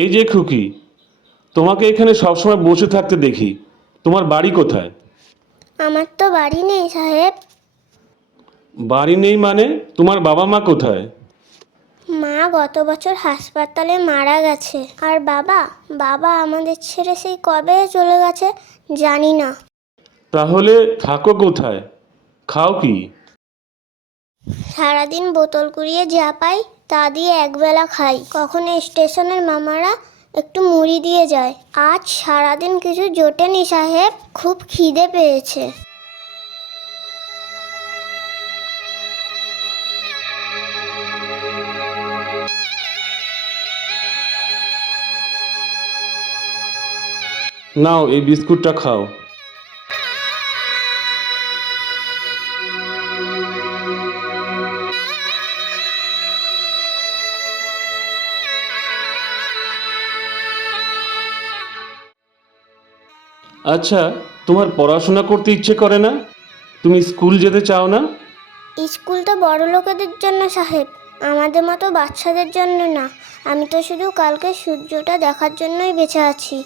এই যে খুকি, তোমাকে এখানে সবসময় বসে থাকতে দেখি। তোমার বাড়ি কোথায়? আমার তো বাড়ি নেই সাহেব। বাড়ি নেই মানে? তোমার বাবা মা কোথায়? মা গত বছর হাসপাতালে মারা গেছে। আর বাবা বাবা আমাদের ছেড়ে সেই কবে চলে গেছে জানি না। তাহলে থাকো কোথায়? খাও কি? সারাদিন বোতল কুড়িয়ে যা পাই তা দিয়ে একবেলা খাই। কখনো স্টেশনের মামারা একটু মুড়ি দিয়ে যায়। আজ সারাদিন কিছু জোটেনি সাহেব, খুব খিদে পেয়েছে। নাও এই বিস্কুটটা খাও। আচ্ছা, তোমার পড়াশোনা করতে ইচ্ছে করে না? তুমি স্কুল যেতে চাও না? স্কুল তো বড় লোকেদের জন্য সাহেব, আমাদের মতো বাচ্চাদের জন্য না। আমি তো শুধু কালকে সূর্যটা দেখার জন্যই বেঁচে আছি।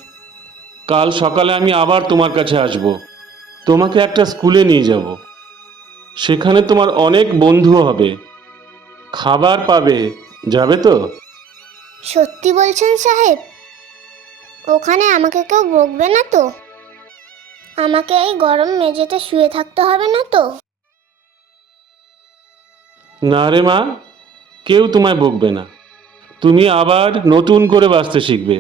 কাল সকালে আমি আবার তোমার কাছে আসব। তোমাকে একটা স্কুলে নিয়ে যাব। সেখানে তোমার অনেক বন্ধু হবে, খাবার পাবে। যাবে তো? সত্যি বলছেন সাহেব? ওখানে আমাকে কেউ বকবে না তো? আমাকে এই গরম মেঝেতে শুয়ে থাকতে হবে না তো? না রে মা, কেউ তোমায় বকবে না। তুমি আবার নতুন করে বাঁচতে শিখবে।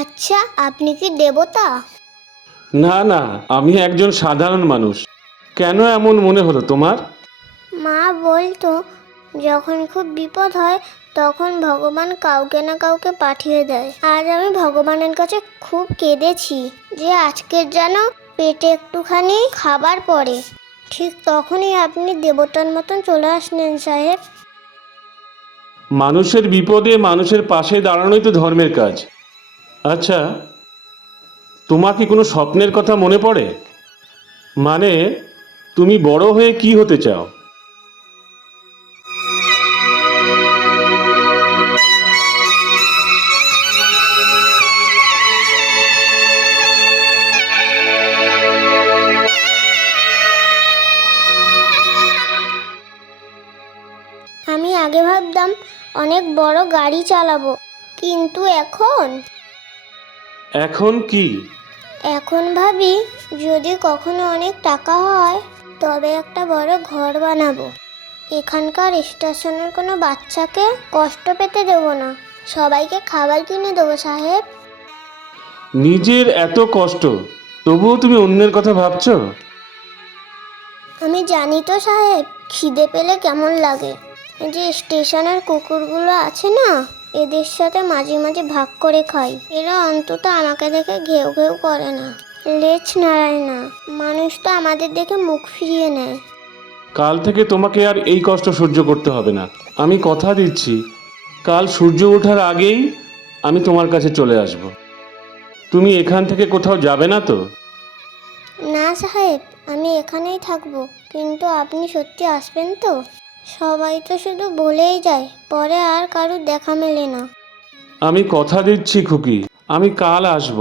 আচ্ছা, আপনি কি দেবতা? না না, আমি একজন সাধারণ মানুষ। কেন এমন মনে হলো তোমার? মা বলতো যখন খুব বিপদ হয় তখন ভগবান কাউকে না কাউকে পাঠিয়ে দেয়। আজ আমি ভগবানের কাছে খুব কেঁদেছি যে আজকের যেন পেটে একটুখানি খাবার পড়ে। ঠিক তখনই আপনি দেবতার মতন চলে আসলেন সাহেব। মানুষের বিপদে মানুষের পাশে দাঁড়ানোই তো ধর্মের কাজ। আচ্ছা, তোমার কি কোনো স্বপ্নের কথা মনে পড়ে? মানে, তুমি বড় হয়ে কি হতে চাও? আমি আগে ভাবতাম অনেক বড় গাড়ি চালাবো, কিন্তু এখন কি? এখন ভাবি যদি কখনো অনেক টাকা হয় তবে একটা বড় ঘর বানাবো। এখানকার স্টেশনের কোনো বাচ্চাকে কষ্ট পেতে দেবো না। সবাইকে খাবার কিনে দেবো সাহেব। নিজের এত কষ্ট, তবুও তুমি অন্যের কথা ভাবছো? আমি জানি তো সাহেব, খিদে পেলে কেমন লাগে। এই যে স্টেশনের কুকুরগুলো আছে না, এদের সাথে মাঝে মাঝে ভাগ করে খাই। এরা অন্তত আমাকে দেখে ঘেউ ঘেউ করে না, লেজ নাড়ায় না। মানুষ তো আমাদের দেখে মুখ ফিরিয়ে নেয়। কাল থেকে তোমাকে আর এই কষ্ট সহ্য করতে হবে না। আমি কথা দিচ্ছি, কাল সূর্য ওঠার আগেই আমি তোমার কাছে চলে আসব। তুমি এখান থেকে কোথাও যাবে না তো? না সাহেব, আমি এখানেই থাকবো, কিন্তু আপনি সত্যি আসবেন তো? সবাই তো শুধু বলেই যায়, পরে আর কারুর দেখা মেলে না। আমি কথা দিচ্ছি খুকি, আমি কাল আসব।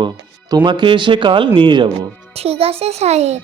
তোমাকে এসে কাল নিয়ে যাব। ঠিক আছে সাহেব।